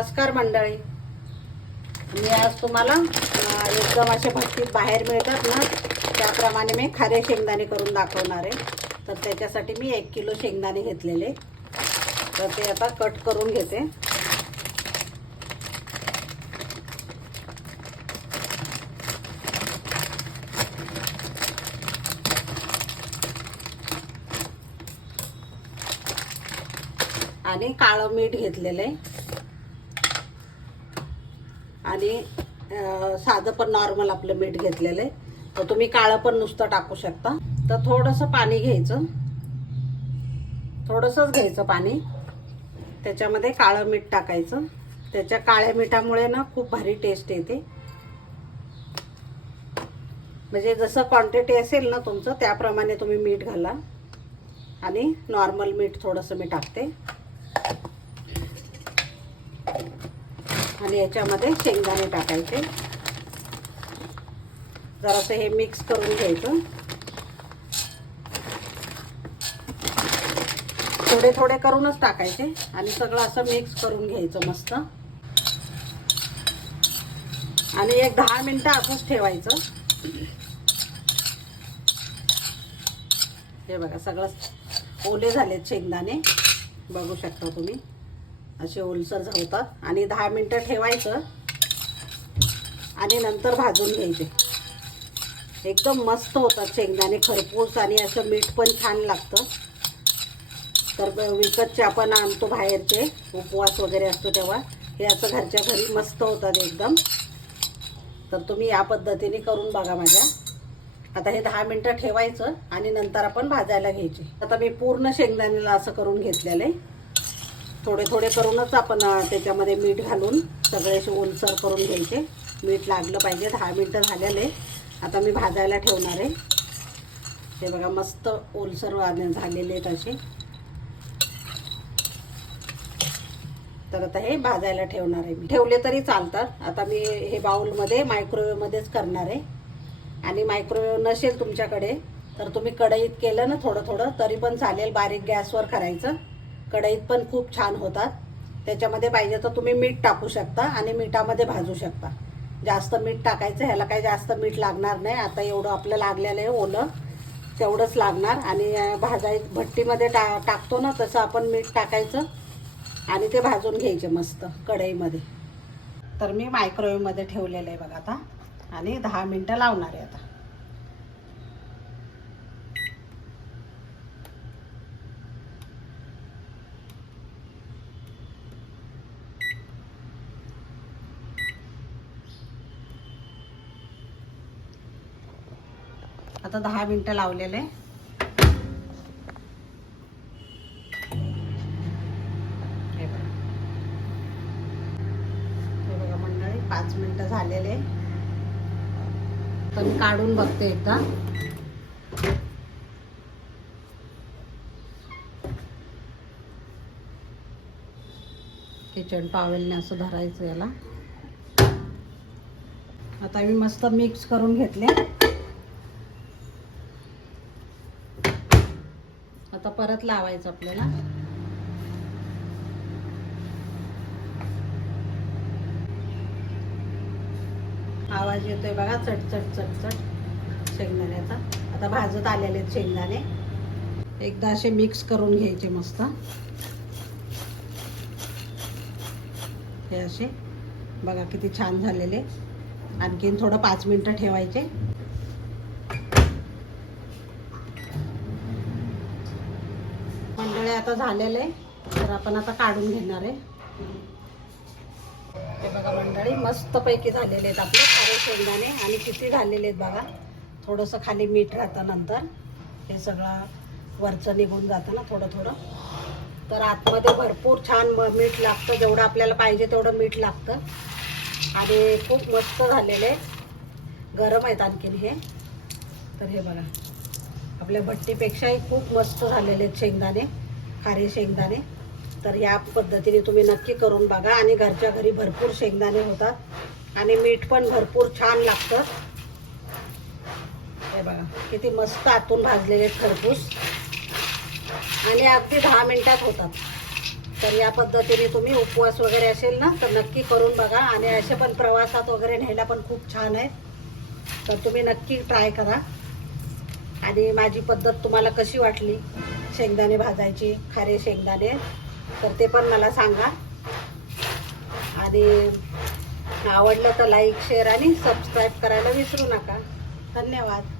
नमस्कार मंडळी. मी आज तुम्हाला एकदम अशा भट्टीत बाहेर मिळतात ना त्याप्रमाणे मी खारे शेंगदाणे करून दाखवणार आहे. तर त्याच्यासाठी मी एक किलो शेंगदाणे घेतलेले. तर ते आता कट करून घेते. आणि काळं मीठ घेतलेलं आहे. आणि साधं पण नॉर्मल आपलं मीठ घेतलेलं आहे. तर तुम्ही काळं पण नुसतं टाकू शकता. तर थोडंसं पाणी घ्यायचं. थोडंसंच घ्यायचं पाणी. त्याच्यामध्ये काळं मीठ टाकायचं. त्याच्या काळ्या मिठामुळे ना खूप भारी टेस्ट येते. म्हणजे जसं क्वांटिटी असेल ना तुमचं त्याप्रमाणे तुम्ही मीठ घाला. आणि नॉर्मल मीठ थोडंसं मी टाकते. आणि याच्यामध्ये शेंगदाणे टाकायचे. जरासं हे मिक्स करून घ्यायचं. थोडे थोडे करूनच टाकायचे आणि सगळं असं मिक्स करून घ्यायचं मस्त. आणि एक दहा मिनटं असंच ठेवायचं. हे बघा सगळं ओले झालेत शेंगदाणे. बघू शकता तुम्ही. असे ओलसर होतात आणि दहा मिनटं ठेवायचं. आणि नंतर भाजून घ्यायचे. एकदम मस्त होतात शेंगदाणे खरपूस आणि असं मीठ पण छान लागतं. तर विकतचे आपण आणतो बाहेरचे. उपवास वगैरे असतो तेव्हा. हे असं घरच्या घरी मस्त होतात एकदम. तर तुम्ही या पद्धतीने करून बघा माझ्या. आता हे दहा मिनटं ठेवायचं आणि नंतर आपण भाजायला घ्यायचे. आता मी पूर्ण शेंगदाण्याला असं करून घेतलेलं आहे. थोडे थोडे करूनच आपण त्याच्यामध्ये मीठ घालून सगळे असे ओलसर करून घ्यायचे. मीठ लागलं पाहिजे दहा मिनटं झालेले. आता मी भाजायला ठेवणार आहे. ते बघा मस्त ओलसर झालेले आहेत असे. तर आता हे भाजायला ठेवणार आहे मी. ठेवले तरी चालतात. आता मी हे बाऊलमध्ये मायक्रोवेव्हमध्येच करणार आहे. आणि मायक्रोवेव्ह नसेल तुमच्याकडे तर तुम्ही कढईत केलं ना थोडं थोडं तरी पण चालेल बारीक गॅसवर करायचं. कढईत पण खूप छान होतात. त्याच्यामध्ये पाहिजे तर तुम्ही मीठ टाकू शकता आणि मिठामध्ये भाजू शकता. जास्त मीठ टाकायचं ह्याला काही जास्त मीठ लागणार नाही. आता एवढं आपलं लागलेलं आहे ओलं तेवढंच लागणार. आणि भाजाय भट्टीमध्ये टा टाकतो ना तसं आपण मीठ टाकायचं आणि ते भाजून घ्यायचे मस्त कढईमध्ये. तर मी मायक्रोवेव्हमध्ये ठेवलेलं आहे बघा आता. आणि दहा मिनटं लावणार आहे आता. आता दहा मिनटं लावलेले. आहे. हे बघा. बघा मंडळी पाच मिनिटं झालेले. तर मी काढून बघते एकदा. किचन पावेलने असं धरायचं याला. आता मी मस्त मिक्स करून घेतले. आता परत लावायचं आपल्याला. आवाज येतोय बघा चट चट चट चट. शेंगदाण्याचा. आता भाजत आलेले आहेत शेंगदाणे. एकदा असे मिक्स करून घ्यायचे मस्त. हे असे. बघा किती छान झालेले. आणखीन थोडं पाच मिनटं ठेवायचे. मंडळे आता झालेले तर आपण आता काढून घेणार आहे. हे बघा मंडळी मस्त पैकी झालेले आहेत आपले. शेंगदाणे आणि किती झालेले आहेत बघा. थोडंसं खाली मीठ राहतं नंतर. हे सगळं वरचं निघून जातं ना थोडं थोडं. तर आतमध्ये भरपूर छान मीठ लागतं. जेवढं आपल्याला पाहिजे तेवढं मीठ लागतं. आणि खूप मस्त झालेले गरम आहेत आणखीन हे. तर हे बघा. आपल्या भट्टीपेक्षाही खूप मस्त झालेले आहेत शेंगदाणे. खारे शेंगदाणे. तर या पद्धतीने तुम्ही नक्की करून बघा आणि घरच्या घरी भरपूर शेंगदाणे होतात. आणि मीठ पण भरपूर छान लागतं. हे बघा किती मस्त आतून भाजलेले आहेत खरपूस. आणि अगदी दहा मिनटात होतात. तर या पद्धतीने तुम्ही उपवास वगैरे असेल ना तर नक्की करून बघा. आणि असे पण प्रवासात वगैरे न्यायला पण खूप छान आहेत. तर तुम्ही नक्की ट्राय करा. आणि माझी पद्धत तुम्हाला कशी वाटली? शेंगदाणे भाजायची खारे शेंगदाणे तर ते पण मला सांगा. आणि आवडलं तर लाईक शेअर आणि सबस्क्राईब करायला विसरू नका. धन्यवाद.